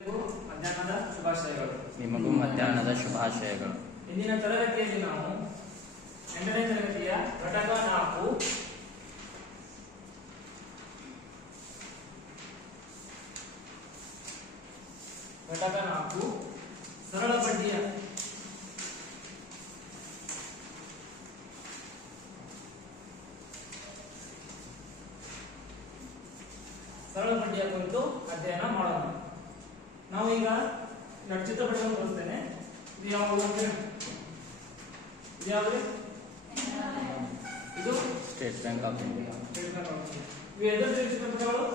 ಮಧ್ಯಾಹ್ನದ ಶುಭಾಶಯಗಳು. ನಿಮಗೂ ಮಧ್ಯಾಹ್ನದ ಶುಭಾಶಯಗಳು. ಇಂದಿನ ತರಗತಿಯಲ್ಲಿ ನಾವು 8ನೇ ತರಗತಿಯ ಘಟಕ 4 ಸರಳ ಬಡ್ಡಿಯ ಕುರಿತು ಅಧ್ಯಯನ ಮಾಡೋಣ. ನಾವು ಈಗ ಚಿತ್ರಪಟವನ್ನು ತೋರಿಸ್ತೇನೆ. ಇದು ಯಾವುದು? ಇದು ಸ್ಟೇಟ್ ಬ್ಯಾಂಕ್ ಆಫ್ ಇಂಡಿಯಾ. ಇವು ಎದುರು ಚಿತ್ರಪಟಗಳು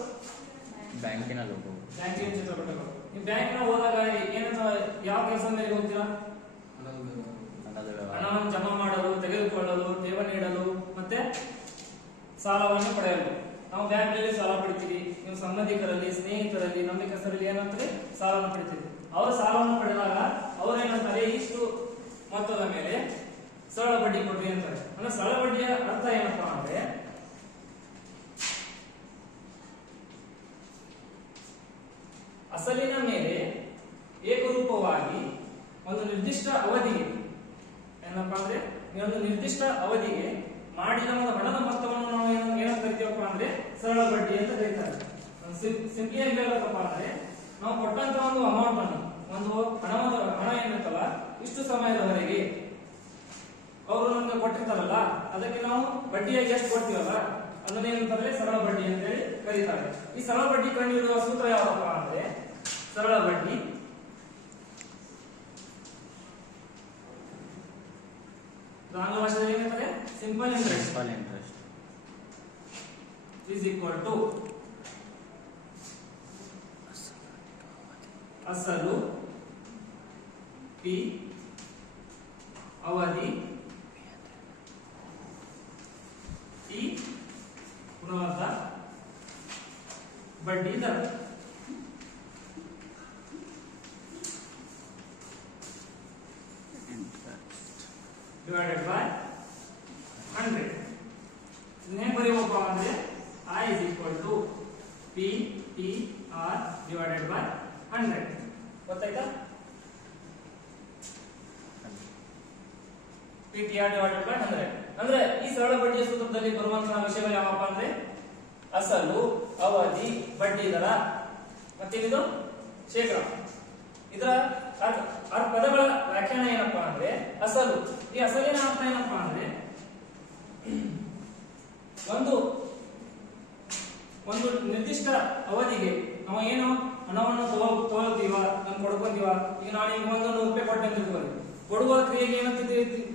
ಬ್ಯಾಂಕಿನ ಲೋಗೋ. ಬ್ಯಾಂಕಿನ ಚಿತ್ರಪಟಗಳು. ಈ ಬ್ಯಾಂಕಿನ ಹೋದಾಗ ಏನಂತ ಯಾವ ಕೆಲಸ ಮೇಲೆ ಹೋಗ್ತೀರಾ? ಹಣವನ್ನು ಜಮಾ ಮಾಡಲು, ತೆಗೆದುಕೊಳ್ಳಲು, ಠೇವಣಿ ಇಡಲು ಮತ್ತೆ ಸಾಲವನ್ನು ಪಡೆಯಲು. ನಾವು ಬ್ಯಾಂಕ್ನಲ್ಲಿ ಸಾಲ ಪಡಿತೀವಿ. ನೀವು ಸಂಬಂಧಿಕರಲ್ಲಿ, ಸ್ನೇಹಿತರಲ್ಲಿ, ನಂಬಿಕಸ್ಥರಲ್ಲಿ ಏನಂತಾರೆ ಸಾಲವನ್ನು ಪಡಿತೀವಿ. ಅವರು ಸಾಲವನ್ನು ಪಡೆದಾಗ ಅವರು ಏನಂತಾರೆ, ಇಷ್ಟು ಮೊತ್ತದ ಮೇಲೆ ಸರಳ ಬಡ್ಡಿ ಕೊಡ್ರಿ ಅಂತಾರೆ. ಅಂದ್ರೆ ಸರಳ ಬಡ್ಡಿಯ ಅರ್ಥ ಏನಪ್ಪಾ ಅಂದ್ರೆ ಅಸಲಿನ ಮೇಲೆ ಏಕರೂಪವಾಗಿ ಒಂದು ನಿರ್ದಿಷ್ಟ ಅವಧಿಗೆ ಏನಪ್ಪಾ ಅಂದ್ರೆ ಒಂದು ನಿರ್ದಿಷ್ಟ ಅವಧಿಗೆ ಮಾಡಿದ ಒಂದು ಹಣದ ಮೊತ್ತವನ್ನು ನಾವು ಏನಂತ ಕರಿತೀವಪ್ಪ ಅಂದ್ರೆ ಸರಳ ಬಡ್ಡಿ ಅಂತ ಕರೀತಾರೆ. ಸಿಂಪ್ಲಿ ಆಗಿ ಹೇಳಬೇಕಪ್ಪ ಅಂದ್ರೆ ನಾವು ಕೊಟ್ಟಂತ ಒಂದು ಅಮೌಂಟ್ ಅನ್ನು, ಒಂದು ಹಣ ಏನಿರುತ್ತಲ್ಲ, ಇಷ್ಟು ಸಮಯದವರೆಗೆ ಅವರು ನಮ್ಗೆ ಕೊಟ್ಟಿರ್ತಾರಲ್ಲ, ಅದಕ್ಕೆ ನಾವು ಬಡ್ಡಿಯಾಗಿ ಎಷ್ಟು ಕೊಡ್ತೀವಲ್ಲ ಅದನ್ನ ಏನಂತಂದ್ರೆ ಸರಳ ಬಡ್ಡಿ ಅಂತ ಹೇಳಿ ಕರೀತಾರೆ. ಈ ಸರಳ ಬಡ್ಡಿ ಕಂಡುಹಿಡಿಯುವ ಸೂತ್ರ ಯಾವಪ್ಪ ಅಂದ್ರೆ ಸರಳ ಬಡ್ಡಿ ಆಂಗ್ಲ ಭಾಷೆಯಲ್ಲಿ ಏನಂತಾರೆ simple interest is equal to ಅಸಲು ಪಿ ಅವಧಿ ಟಿ ಪುನಃ ಬಡ್ಡಿ ದರ. divided by 100. ಇದನ್ನೇ ಬರೆಯಬೇಕು ಅಂದ್ರೆ I is equal to PTR divided by 100. ಗೊತ್ತಾಯ್ತಾ? PTR divided by 100 ಅಂದ್ರೆ ಈ ಸರಳ ಬಡ್ಡಿಯ ಸೂತ್ರದಲ್ಲಿ ಬರುವಂತಹ ವಿಷಯಗಳು ಯಾವಪ್ಪ ಅಂದ್ರೆ ಅಸಲು, ಅವಧಿ, ಬಡ್ಡಿ ದರ ಮತ್ತೆ ಇದು ಶೇಕಡ. ಇದರ ಪದಗಳ ವ್ಯಾಖ್ಯಾನ ಏನಪ್ಪಾ ಅಂದ್ರೆ ಅಸಲು. ಈ ಅಸಲಿನ ಅರ್ಥ ಏನಪ್ಪಾ ಅಂದ್ರೆ ಒಂದು ನಿರ್ದಿಷ್ಟ ಅವಧಿಗೆ ನಾವು ಏನು ಹಣವನ್ನು ತಗೊಳ್ತೀವ, ನಮ್ಗೆ ಕೊಡ್ಕೊಂತೀವ. ಈಗ ನಾನು ಈಗ 100 ರೂಪಾಯಿ ಕೊಟ್ಟೆ ಅಂತ ತಿಳ್ಕೊಳ್ಳಿ. ಕೊಡುವ ಕ್ರಿಯೆಗೆ ಏನಂತ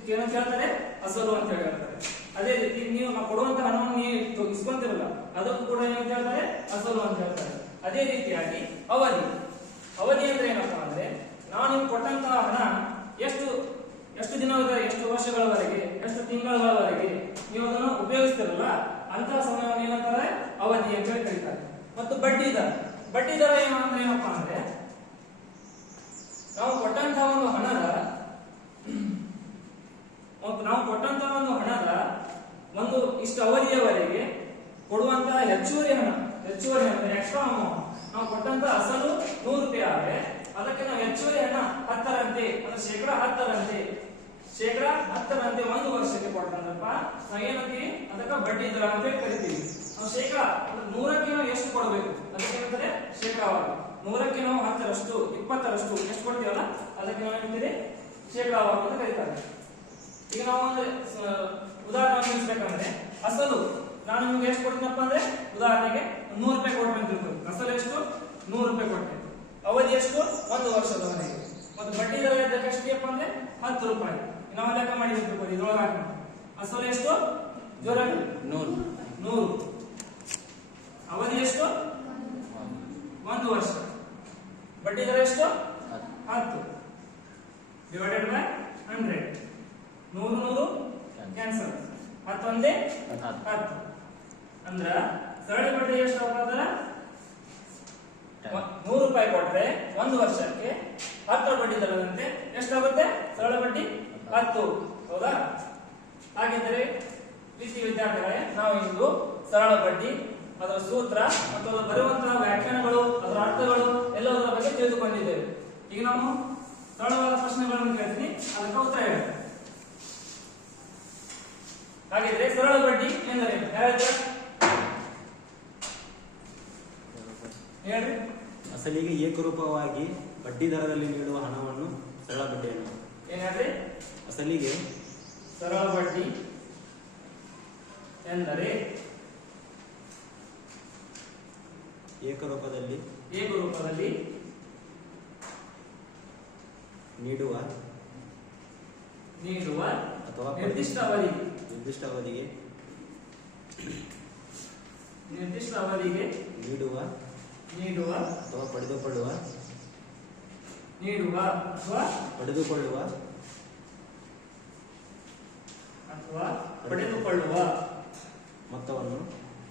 ಹೇಳ್ತಾರೆ ಅಸಲು ಅಂತ ಹೇಳ್ತಾರೆ. ಅದೇ ರೀತಿ ನೀವು ಕೊಡುವಂತ ಹಣವನ್ನು ನೀವು ಇಸ್ಕೊಂತಿರಲ್ಲ, ಅದಕ್ಕೂ ಕೂಡ ಏನಂತ ಹೇಳ್ತಾರೆ ಅಸಲು ಅಂತ ಹೇಳ್ತಾರೆ. ಅದೇ ರೀತಿಯಾಗಿ ಅವಧಿ ಅಂದ್ರೆ ಏನಪ್ಪಾ ಅಂದ್ರೆ ನಾವು ನಿಮ್ಗೆ ಕೊಟ್ಟಂತಹ ಹಣ ಎಷ್ಟು ದಿನಗಳ, ಎಷ್ಟು ವರ್ಷಗಳವರೆಗೆ, ಎಷ್ಟು ತಿಂಗಳವರೆಗೆ ನೀವು ಅದನ್ನು ಉಪಯೋಗಿಸ್ತಿರಲ್ಲ, ಅಂತಹ ಸಮಯವನ್ನು ಏನಂತಾರೆ ಅವಧಿ ಅಂತ ಹೇಳಿ ಕರೀತಾರೆ. ಮತ್ತು ಬಡ್ಡಿ ದರ ಏನಪ್ಪಾ ಅಂದ್ರೆ ನಾವು ಕೊಟ್ಟಂತಹ ಒಂದು ಹಣದ ಒಂದು ಇಷ್ಟು ಅವಧಿಯವರೆಗೆ ಕೊಡುವಂತಹ ಹೆಚ್ಚುವರಿ ಹಣ ಅಂದ್ರೆ ಎಕ್ಸ್ಟ್ರಾ ಅಮೌಂಟ್. ನಾವು ಕೊಟ್ಟಂತಹ ಅಸಲು 100 ರೂಪಾಯಿ ಆದ್ರೆ ಅದಕ್ಕೆ ನಾವು ಹೆಚ್ಚುವರಿ ಹಣ 10ರಂತೆ ಅಂದ್ರೆ ಶೇಕಡ 10ರಂತೆ 1 ವರ್ಷಕ್ಕೆ ಕೊಟ್ಟಂತಪ್ಪ ನಾವು ಏನಂತೀವಿ ಅದಕ್ಕೆ ಬಡ್ಡಿ ದರ ಅಂತ ಕರಿತೀವಿ. ನಾವು ಶೇಕಡ 100ಕ್ಕೆ ನಾವು ಎಷ್ಟು ಕೊಡಬೇಕು ಅದಕ್ಕೆ ಏನಂತಾರೆ ಶೇಕಡಾವಾರು. 100ಕ್ಕೆ ನಾವು 10ರಷ್ಟು 20ರಷ್ಟು ಎಷ್ಟು ಕೊಡ್ತೀವಲ್ಲ ಅದಕ್ಕೆ ನಾವು ಏನಂತೀವಿ ಶೇಕಡಾವಾರು ಅಂತ ಕರೀತಾರೆ. ಈಗ ನಾವು ಒಂದು ಉದಾಹರಣೆ ತಿಳಿಸ್ಬೇಕಂದ್ರೆ ಅಸಲು ನಾನು ನಿಮ್ಗೆ ಎಷ್ಟು ಕೊಡ್ತೀನಪ್ಪ ಅಂದ್ರೆ ಉದಾಹರಣೆಗೆ 100 ರೂಪಾಯಿ ಕೊಡ್ತೀನಿ ಅಂತ ತಿಳ್ಕೊಳ್ಳಿ. ಅಸಲು ಎಷ್ಟು 100 ರೂಪಾಯಿ ಕೊಟ್ಟೆ. ಅವಧಿ ಎಷ್ಟು 1 ವರ್ಷದವರೆಗೆ. ಮತ್ತು ಬಡ್ಡಿ ದರ ಎಷ್ಟಪ್ಪ ಅಂದ್ರೆ 10 ರೂಪಾಯಿ. ನಾವು ಲೆಕ್ಕ ಮಾಡಿ ತಿಳ್ಕೊಳ್ಳಿ. ಇದ್ರೊಳಗೆ ಹಾಕೋಣ. ಅಸಲು ಎಷ್ಟು ಜೋರಾಗಿ 100. ಅವಧಿ ಎಷ್ಟು 1 ವರ್ಷ. ಬಡ್ಡಿ ದರ ಎಷ್ಟು 10 ಡಿವೈಡೆಡ್ ಬೈ 100. 100 ಕ್ಯಾನ್ಸಲ್. 10 ಒಂದೇ 10 ಅಂದ್ರ ಸರಳ ಬಡ್ಡಿ ಎಷ್ಟು ಅಂದ್ರೆ 100 ರೂಪಾಯಿ ಕೊಟ್ರೆ 1 ವರ್ಷಕ್ಕೆ 10 ಬಡ್ಡಿ ದರದಂತೆ ಎಷ್ಟಾಗುತ್ತೆ ಸರಳ ಬಡ್ಡಿ 10. ಹೌದಾ? ಹಾಗಿದ್ದರೆ ಪ್ರೀತಿ ವಿದ್ಯಾರ್ಥಿಗಳೇ, ನಾವು ಇಂದು ಸರಳ ಬಡ್ಡಿ ಅದರ ಸೂತ್ರ ಮತ್ತು ಅದರ ಬರುವಂತಹ ವ್ಯಾಖ್ಯಾನಗಳು, ಅದರ ಅರ್ಥಗಳು ಎಲ್ಲದರ ಬಗ್ಗೆ ತಿಳಿದುಕೊಂಡಿದ್ದೇವೆ. ಈಗ ನಾವು ಸರಳವಾದ ಪ್ರಶ್ನೆಗಳನ್ನು ಕೇಳ್ತೀನಿ, ಅದಕ್ಕೆ ಉತ್ತರ ಹೇಳಿ. ಹಾಗಿದ್ರೆ ಸರಳ ಬಡ್ಡಿ ಎಂದರೇನು? ಹೇಳ್ರಿ. ಅಸಲಿಗೆ ಏಕರೂಪವಾಗಿ ಬಡ್ಡಿ ದರದಲ್ಲಿ ನೀಡುವ ಹಣವನ್ನು ಸರಳ ಬಡ್ಡಿ ಎನ್ನುವರು. ಏನ್ ಹೇಳ್ರಿ? ಅಸಲಿಗೆ ಸರಳ ಬಡ್ಡಿ ಎಂದರೆ ಏಕರೂಪದಲ್ಲಿ ನೀಡುವ ಅಥವಾ ನಿರ್ದಿಷ್ಟ ಅವಧಿಗೆ ನೀಡುವ ಅಥವಾ ಪಡೆದುಕೊಳ್ಳುವ ಮೊತ್ತವನ್ನು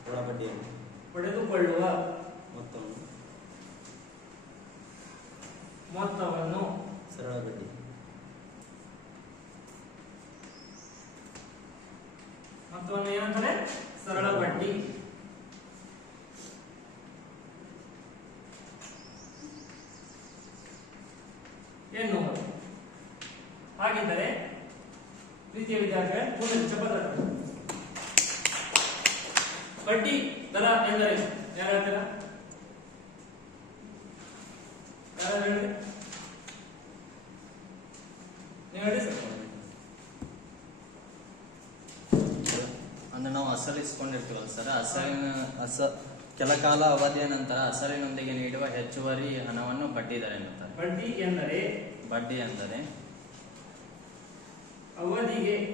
ಸರಳ ಬಡ್ಡಿಯನ್ನು ಮೊತ್ತವನ್ನು ಸರಳ ಬಡ್ಡಿ. ಮೊತ್ತವನ್ನು ಏನಂತಾರೆ? ಸರಳ ಬಡ್ಡಿ. ಎನ್ನುವುದು. ಹಾಗಿದ್ದರೆ ಪ್ರೀತಿಯ ವಿದ್ಯಾರ್ಥಿಗಳೇ, ಮುಂದೆ ಚಪ್ಪದ ಬಡ್ಡಿ ದರ ಎಂದರೆ ಯಾರು ಹೇಳ್ತೀರಾ? ಯಾರು ಹೇಳಿ? ನೀವು ಹೇಳಿ ಸರ್. ಅಂದ್ರೆ ನಾವು ಅಸಲು ಇಸ್ಕೊಂಡಿರ್ತೀವಲ್ಲ ಸರ್, ಕೆಲ ಕಾಲ ಅವಧಿಯ ನಂತರ ಅಸಲಿನೊಂದಿಗೆ ನೀಡುವ ಹೆಚ್ಚುವರಿ ಹಣವನ್ನು ಬಡ್ಡಿ ದರ ಎನ್ನುತ್ತಾರೆ. ಬಡ್ಡಿ ಎಂದರೆ ಬಡ್ಡಿ ಎಂದರೆ ಅವಧಿಗೆ